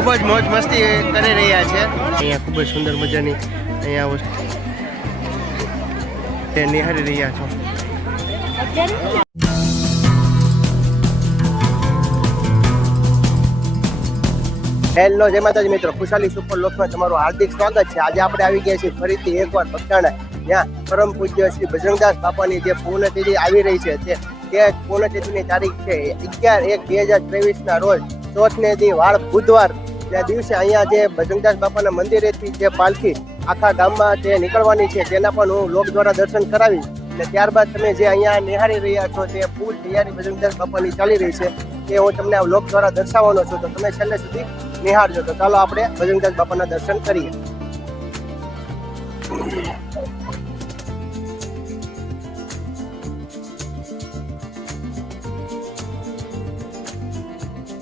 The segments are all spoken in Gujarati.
ખૂબ જ મોજ મસ્તી કરી રહ્યા છે। અહીંયા ખૂબ જ સુંદર મજાની અહીંયા વસ્તુ તે નિહાળી રહ્યા છો। હેલો જય માતાજી મિત્રો, ખુશાલી સુપર લોકમાં તમારું હાર્દિક સ્વાગત છે। આજે આપણે આવી ગયા છીએ ફરીથી એકવાર બગદાણા, જ્યાં પરમ પૂજ્ય શ્રી બજરંગદાસ બાપાની જે પૂર્ણતિથિ આવી રહી છે તે પૂર્ણતિથિની તારીખ છે 11/1/2023 રોજ ચોથને દી વાળ બુધવાર ના દિવસે અહીંયા જે બજરંગદાસ બાપાના મંદિરેથી જે પાલખી આખા ગામમાં જે નીકળવાની છે તેના પણ હું લોક દ્વારા દર્શન કરાવીશ। અને ત્યારબાદ તમે જે અહીંયા નિહાળી રહ્યા છો તે ફૂલ તૈયારી બજરંગદાસ બાપાની ચાલી રહી છે તે હું તમને આ લોક દ્વારા દર્શાવવાનો છું, તો તમે છેલ્લે સુધી નિહાળજો। તો ચાલો આપણે બજરંગદાસ બાપાના દર્શન કરીએ।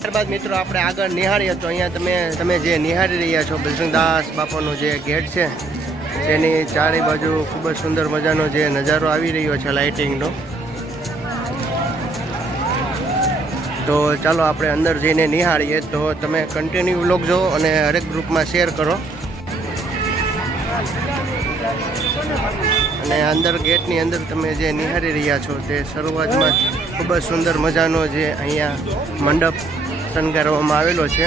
ત્યારબાદ મિત્રો આપણે આગળ નિહાળીએ તો અહીંયા તમે જે નિહાળી રહ્યા છો બજરંગદાસ બાપાનો જે ગેટ છે તેની ચારે બાજુ ખૂબ જ સુંદર મજાનો જે નજારો આવી રહ્યો છે લાઇટિંગનો। તો ચાલો આપણે અંદર જઈને નિહાળીએ। તો તમે કન્ટિન્યુ વ્લોગ જો અને હરેક ગ્રુપમાં શેર કરો। અને અંદર ગેટની અંદર તમે જે નિહાળી રહ્યા છો તે શરૂઆતમાં ખૂબ જ સુંદર મજાનો જે અહીંયા મંડપ શણગારવામાં આવેલો છે,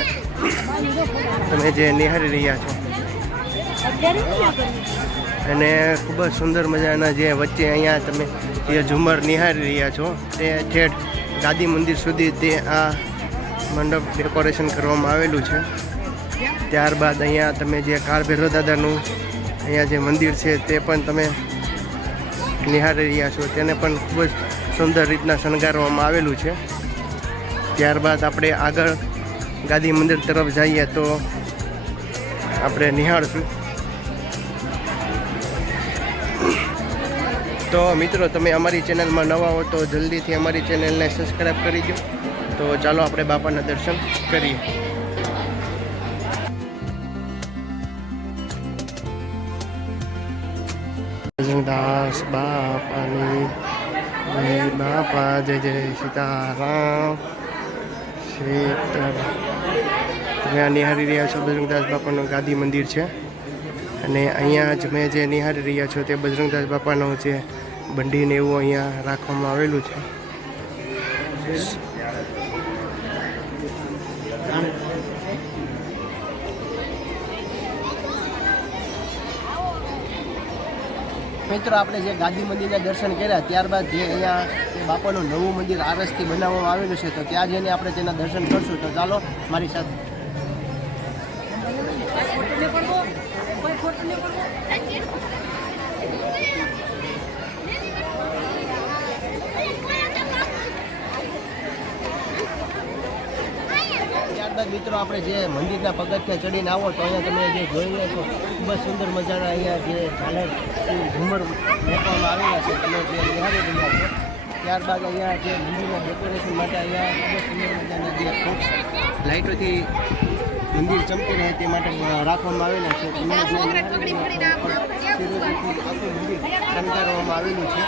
તમે જે નિહાળી રહ્યા છો। અને ખૂબ જ સુંદર મજાના જે વચ્ચે અહીંયા તમે જે ઝુમર નિહાળી રહ્યા છો તે ઠેઠ ગાદી મંદિર સુધી તે આ મંડપ ડેકોરેશન કરવામાં આવેલું છે। ત્યારબાદ અહીંયા તમે જે કાળભૈરવ દાદાનું અહીંયા જે મંદિર છે તે પણ તમે નિહાળી રહ્યા છો, તેને પણ ખૂબ જ સુંદર રીતના શણગારવામાં આવેલું છે। ત્યારબાદ આપણે આગળ ગાદી મંદિર તરફ જઈએ તો આપણે નિહાળશું। તો મિત્રો તમે અમારી ચેનલમાં નવા હો તો જલ્દીથી અમારી ચેનલને સબસ્ક્રાઈબ કરી દો। તો ચાલો આપણે બાપાના દર્શન કરીએ। બજરંગદાસ બાપાની જય બાપા, જય જય સીતારામ। તમે નિહાળી રહ્યા છો બજરંગદાસ બાપાનું ગાદી મંદિર છે, અને અહીંયા જ મેં જે નિહાળી રહ્યા છો તે બજરંગદાસ બાપાનું જે બંડીને એવું અહીંયા રાખવામાં આવેલું છે। મિત્રો આપણે જે ગાદી મંદિરના દર્શન કર્યા ત્યારબાદ જે અહીંયા બાપાનું નવું મંદિર આરસથી બનાવવામાં આવેલું છે તો ત્યાં જઈને આપણે તેના દર્શન કરશું। તો ચાલો મારી સાથે। ત્યારબાદ મિત્રો આપણે જે મંદિરના પગથિયા ચડીને આવો તો અહીંયા તમે જે જોઈ રહ્યા છો ખૂબ જ સુંદર મજાના અહીંયા જે ઝાલર ઝુમર મૂકવામાં આવેલા છે, તમે જે નિહાળી રહ્યા છો। ત્યારબાદ અહીંયા જે મંદિરના ડેકોરેશન માટે અહીંયા ખૂબ જ સુંદર મજાના જે ફોક્સ લાઇટોથી મંદિર ચમકી રહે તે માટે રાખવામાં આવેલા છે। તમે જે આખું મંદિર શણગારવામાં આવેલું છે।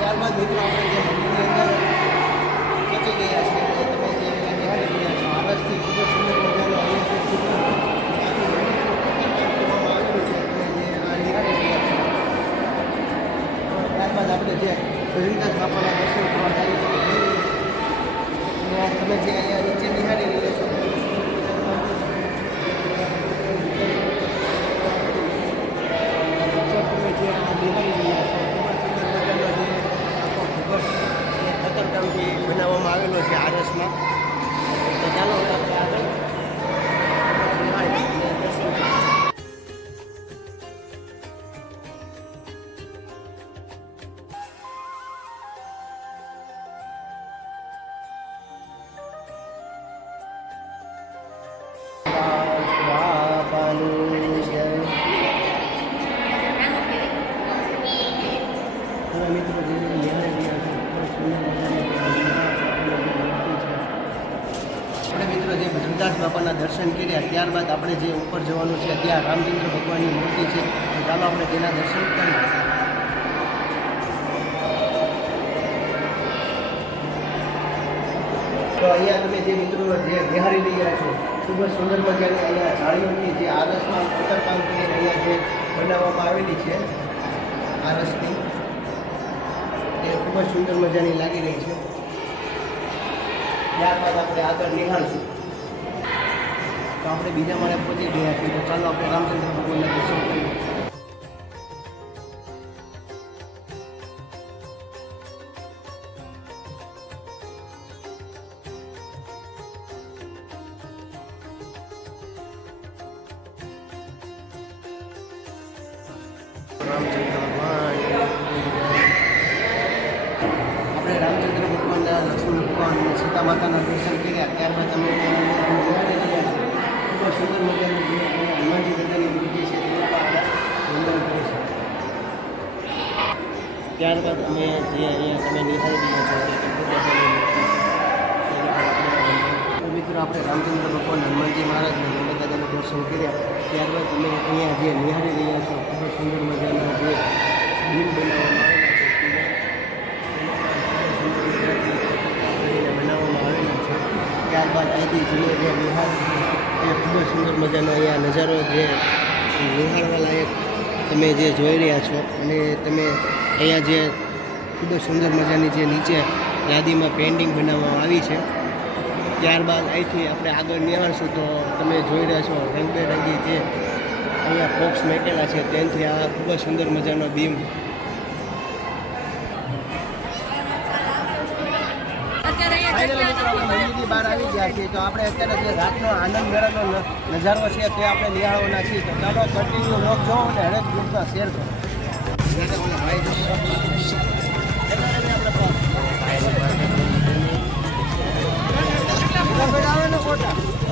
ત્યારબાદ મિત્રો આપણે જે મંદિરની અંદર પહોંચી ગયા છે, તમે જે નિહાળી રહ્યા છો આરસથી ખૂબ જ સુંદર મજાનો કરવામાં આવેલું છે, તમે જે નિહાળી રહ્યા છો। ત્યારબાદ આપણે જે બજરંગદાસ બાપાના દર્શન કરવા જઈએ છીએ, તમે જે અહીંયા નીચે નિહાળી રહ્યા છો તમે જે નિહાળી રહ્યા છો પથ્થરકામથી બનાવવામાં આવેલો છે આરસમાં। તો ચાલો આપણે આગળ દર્શન કરીએ। બાપાની જય। મિત્રો જે નિહાળી રહ્યા છો બજરંગદાસ બાપાના દર્શન કર્યા. ત્યારબાદ આપણે જે ઉપર જવાનું છે ત્યાં રામચંદ્ર ભગવાનની મૂર્તિ છે, તો ચાલો આપણે તેના દર્શન કરીએ. તો અહીંયા તમે જે મિત્રો જે નિહાળી રહ્યા છો, ખૂબ જ સુંદર મજાની અહીંયા જાળીઓની જે આરસમાં કોતરકામ કરીને અહીંયા જે બનાવવામાં આવેલી છે આરસની, એ ખૂબ જ સુંદર મજાની લાગી રહી છે. ત્યારબાદ આપણે આગળ નિહાળશું. તો આપણે બીજા માળે પહોંચી ગયા છીએ, તો ચાલો આપણે રામચંદ્ર ભગવાનના દર્શન કરીએ. રામચંદ્ર ભગવાન, આપણે રામચંદ્ર ભગવાનના, લક્ષ્મણ ભગવાન અને સીતા માતાના દર્શન કર્યા. ત્યારબાદ તમે ખૂબ જ સુંદર મજાનું જે હનુમાનજી દાદાની મૂર્તિ છે તેનું આપણે વંદન કરીશું. ત્યારબાદ અમે જે અહીંયા તમે નિહાળી રહ્યા છો તે મિત્રો આપણે રામચંદ્ર ભગવાન, હનુમાનજી મહારાજ અને ગણપત દાદાનું દર્શન કર્યા. ત્યારબાદ તમે અહીંયા જે નિહાળી રહ્યા છો ખૂબ જ સુંદર મજાના જે બિલ બનાવવામાં આવેલા છે. ત્યારબાદ અહીંથી જે નિહાળ એ ખૂબ જ સુંદર મજાનો અહીંયા નજારો જે નિહાળવા લાયક તમે જે જોઈ રહ્યા છો, અને તમે અહીંયા જે ખૂબ જ સુંદર મજાની જે નીચે યાદીમાં પેઇન્ટિંગ બનાવવામાં આવી છે. ત્યારબાદ અહીંથી આપણે આગળ નિહાળશું તો તમે જોઈ રહ્યા છો રંગબેરંગી જે અહીંયા બોક્સ મેકેલા છે, તેનાથી આ ખૂબ જ સુંદર મજાનો બીમ. મંદિરની બહાર આવી ગયા છીએ, તો આપણે અત્યારે જે રાતનો આનંદ મેળાનો નજારો છે તે આપણે નિહાળવાના છીએ. તો ચાલો કન્ટિન્યુ લોક જોવો અને હરેક ગ્રુપમાં શેર કરો.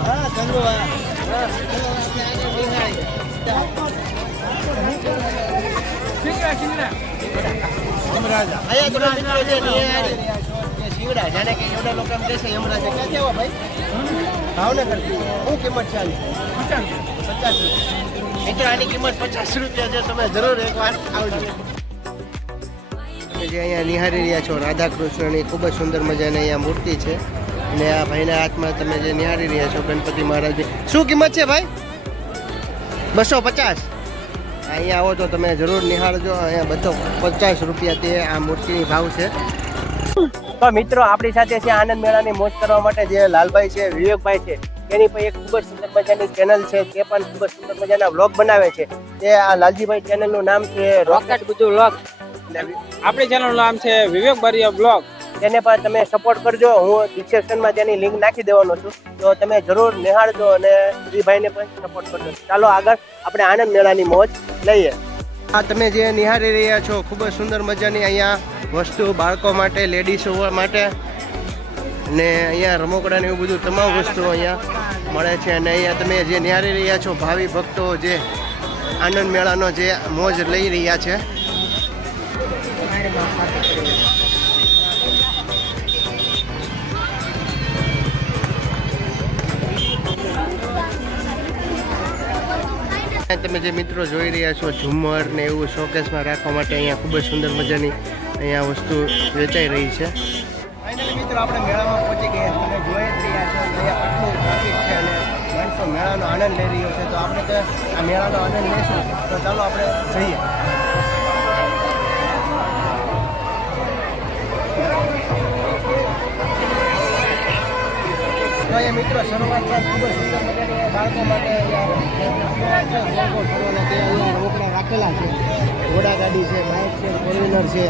હા ચંદ્રુ શિવડા જાણે કે એવડા લોકો એમ કહેશે યમરાજા ક્યાં કેવા ભાઈ ભાવનગર શું કિંમત છે આની? 50 રૂપિયા. મિત્રો આની કિંમત 50 રૂપિયા છે, તમે જરૂર એકવાર આવજો. તમે જે અહીંયા નિહાળી રહ્યા છો રાધા કૃષ્ણની ખૂબ જ સુંદર મજાની અહીંયા મૂર્તિ છે, અને આ ભાઈના હાથમાં તમે જે નિહાળી રહ્યા છો ગણપતિ મહારાજની શું કિંમત છે ભાઈ? 250. અહીંયા આવો તો તમે જરૂર નિહાળજો. અહીંયા 250 રૂપિયા તે આ મૂર્તિની ભાવ છે. તો મિત્રો આપણી સાથે છે આનંદ મેળાની મોજ કરવા માટે જે લાલભાઈ છે, વિવેકભાઈ છે, એની પર એક ખૂબ જ સુંદર મજાની ચેનલ છે, તે પણ ખૂબ જ સુંદર મજાના વ્લોગ બનાવે છે. તે આ લાલજીભાઈ ચેનલનું નામ છે રોકેટ ગુજુ વ્લોગ. આપણી ચેનલનું નામ છે વિવેક બારિયા બ્લોગ. તેને પણ તમે સપોર્ટ કરજો. હું ડિસ્ક્રિપ્શનમાં તેની લિંક નાખી દેવાનો છું, તો તમે જરૂર નિહાળજો અને શ્રીભાઈને પણ સપોર્ટ કરજો. ચાલો આગળ આપણે આનંદ મેળાની મોજ લઈએ. આ તમે જે નિહાળી રહ્યા છો ખૂબ જ સુંદર મજાની અહીંયા વસ્તુ બાળકો માટે, લેડીઝો માટે, અને અહીંયા રમકડાને એવું બધું તમામ વસ્તુઓ અહીંયા મળે છે. અને અહીંયા તમે જે નિહાળી રહ્યા છો ભાવિ ભક્તો જે આનંદ મેળાનો જે મોજ લઈ રહ્યા છે. તમે જે મિત્રો જોઈ રહ્યા છો ઝુમ્મર ને એવું શોકેસમાં રાખવા માટે અહીંયા ખૂબ જ સુંદર મજાની અહીંયા વસ્તુ વેચાઈ રહી છે. ફાઇનલી મિત્રો આપણે મેળામાં પહોંચી ગયા. તમે જોઈ જ રહ્યા છો અહીંયા આટલું ટ્રાફિક છે અને માણસો મેળાનો આનંદ લઈ રહ્યો છે. તો આપણે આ મેળાનો આનંદ લઈશું, તો ચાલો આપણે જઈએ. તો અહીંયા મિત્રો શરૂઆતમાં ખૂબ જ સુંદર મજાની બાળકો માટે રોકડા રાખેલા છે. ઘોડા ગાડી છે, બાઇક છે, ફોર વ્હીલર છે.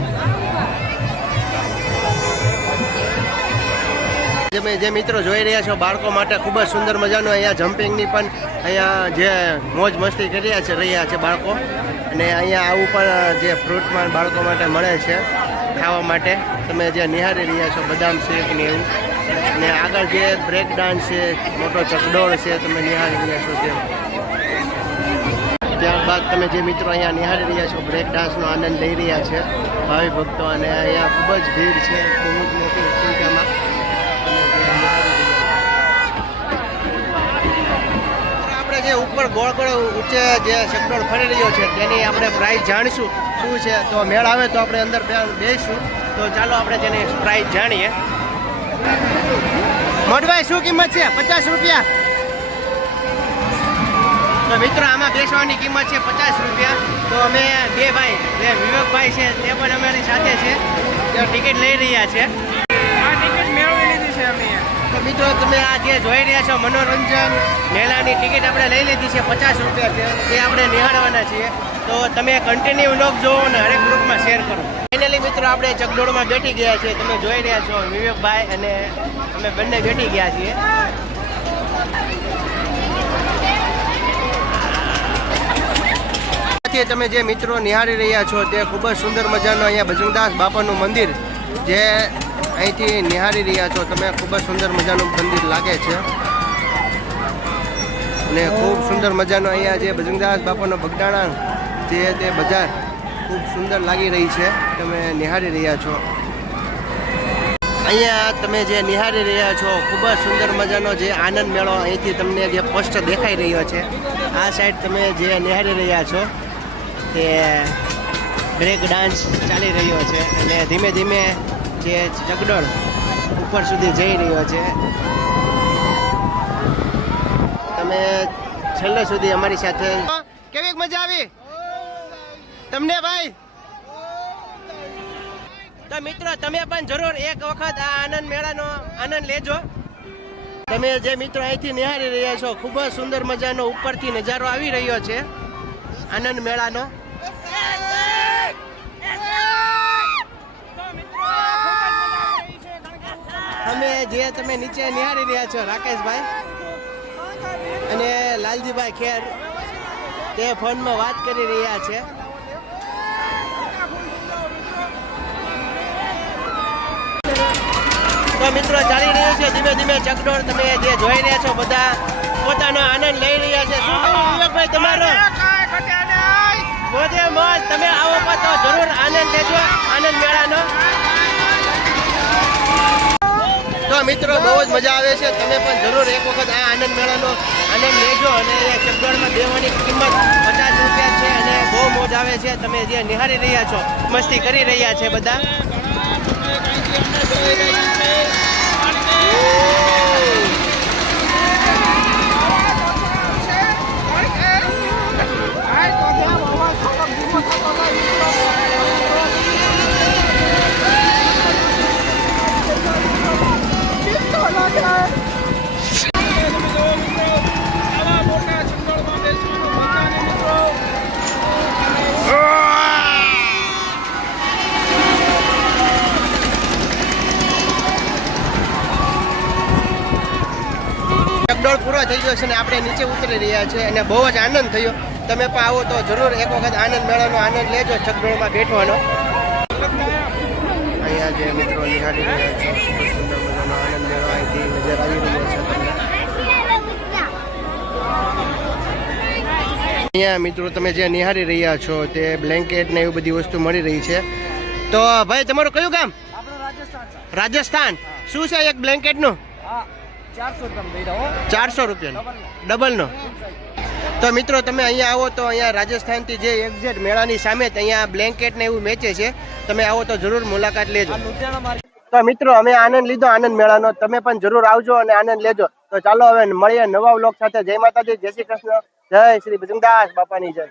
જે મિત્રો જોઈ રહ્યા છો બાળકો માટે ખૂબ જ સુંદર મજાનું અહીંયા જમ્પિંગની પણ અહીંયા જે મોજ મસ્તી કરી રહ્યા છે બાળકો. અને અહીંયા આવું પણ જે ફ્રૂટમાં બાળકો માટે મળે છે ખાવા માટે. તમે જે નિહાળી રહ્યા છો બદામ શેક ને એવું. અને આગળ જે બ્રેક ડાન્સ છે, મોટો ચકડોળ છે, તમે નિહાળી રહ્યા છો તે. ત્યારબાદ તમે જે મિત્રો અહીંયા નિહાળી રહ્યા છો બ્રેક ડાન્સનો આનંદ લઈ રહ્યા છે ભાવિ ભક્તો. અને અહીંયા ખૂબ જ ભીડ છે, બહુ જ મોટી સંખ્યામાં. ઉપર ગોળ ગોળ ઊંચે જે ચકડોળ ફરી રહ્યો છે તેની આપણે પ્રાઇસ જાણીશું શું છે. તો મેળ આવે તો આપણે અંદર બેસીશું. તો ચાલો આપણે તેની પ્રાઇસ જાણીએ. મોટભાઈ શું કિંમત છે? 50 રૂપિયા. તો મિત્રો આમાં બેસવાની કિંમત છે 50 રૂપિયા. તો અમે બે ભાઈ જે વિવેકભાઈ છે તે પણ અમારી સાથે છે, તે ટિકિટ લઈ રહ્યા છે. આ ટિકિટ મેળવી લીધી છે અમે. તો મિત્રો તમે આ જે જોઈ રહ્યા છો મનોરંજન મેળાની ટિકિટ આપણે લઈ લીધી છે 50 રૂપિયા છે, તે આપણે નિહાળવાના છીએ. તો તમે કન્ટિન્યુ વ્લોગ જોવો અને હરેક ગ્રુપમાં શેર કરો. ફાઇનલી મિત્રો આપણે ચકડોળમાં બેઠી ગયા છીએ. તમે જોઈ રહ્યા છો વિવેકભાઈ અને અમે બંને બેઠી ગયા છીએ. તમે જે મિત્રો નિહાળી રહ્યા છો તે ખૂબ જ સુંદર મજાનું અહીંયા બજરંગદાસ બાપાનું મંદિર જે અહીંથી નિહાળી રહ્યા છો તમે, ખૂબ જ સુંદર મજાનું મંદિર લાગે છે અને ખૂબ સુંદર મજાનો અહીંયા જે બજરંગદાસ બાપાનો બગદાણા જે તે બજાર ખૂબ સુંદર લાગી રહી છે. તમે નિહાળી રહ્યા છો અહીંયા તમે જે નિહાળી રહ્યા છો ખૂબ જ સુંદર મજાનો જે આનંદ મેળો અહીંથી તમને જે પોસ્ટર દેખાઈ રહ્યો છે. આ સાઈડ તમે જે નિહાળી રહ્યા છો તે બ્રેક ડાન્સ ચાલી રહ્યો છે અને ધીમે ધીમે જે ચકડોળ ઉપર સુધી જઈ રહ્યો છે. તમે છેલ્લે સુધી અમારી સાથે. કેવી મજા આવી તમને ભાઈ? તો મિત્રો તમે પણ જરૂર એક વખત આ આનંદ મેળાનો આનંદ લેજો. તમે જે મિત્રો અહીંથી નિહાળી રહ્યા છો ખૂબ જ સુંદર મજાનો ઉપરથી નજારો આવી રહ્યો છે આનંદ મેળાનો. અમે જે તમે નીચે નિહાળી રહ્યા છો રાકેશભાઈ અને લાલજીભાઈ ખેર તે ફોનમાં વાત કરી રહ્યા છે. તો મિત્રો ચાલી રહ્યું છે ધીમે ધીમે ચકડોળ. તમે જે જોઈ રહ્યા છો બધા પોતાનો આનંદ લઈ રહ્યા છે. શું કહું વિવેકભાઈ તમારો? મોજે મોજ. તમે આવો તો જરૂર આનંદ લેજો આનંદ મેળાનો. તો મિત્રો બહુ જ મજા આવે છે. તમે પણ જરૂર એક વખત આ આનંદ મેળાનો આનંદ લેજો. અને એ ચકડોળમાં બેવાની કિંમત 50 રૂપિયા છે અને બહુ મોજ આવે છે. તમે જે નિહાળી રહ્યા છો મસ્તી કરી રહ્યા છે બધા. ચકડોળ પૂરો થઈ ગયો છે અને આપણે નીચે ઉતરી રહ્યા છે અને બહુ જ આનંદ થયો. તમે પણ આવો તો જરૂર એક વખત આનંદ મેળાનો આનંદ લેજો ચકડોળમાં બેઠવાનો. અહીંયા જે મિત્રો નિહાળી રહ્યા છે ખૂબ જ સુંદર મજાનો આનંદ મેળો અહીંથી નજર આવી રહ્યો છે તમને. અહીંયા મિત્રો તમે જે નિહાળી રહ્યા છો તે બ્લેન્કેટ ને એવી બધી વસ્તુ મળી રહી છે. તો ભાઈ તમારું કયું ગામ? રાજસ્થાન. શું છે એક બ્લેન્કેટનું? 400 રૂપિયાનો ડબલનો. તો મિત્રો તમે અહીંયા આવો તો અહીંયા રાજસ્થાનથી જે એક્ઝેક્ટ મેળાની સામે જ અહીંયા બ્લેન્કેટ ને એવું વેચે છે. તમે આવો તો જરૂર મુલાકાત લેજો. તો મિત્રો અમે આનંદ લીધો આનંદ મેળાનો. તમે પણ જરૂર આવજો અને આનંદ લેજો. તો ચાલો હવે મળીએ નવા વ્લોગ સાથે. જય માતાજી, જય શ્રી કૃષ્ણ, જય શ્રી બજરંગદાસ બાપાની જય.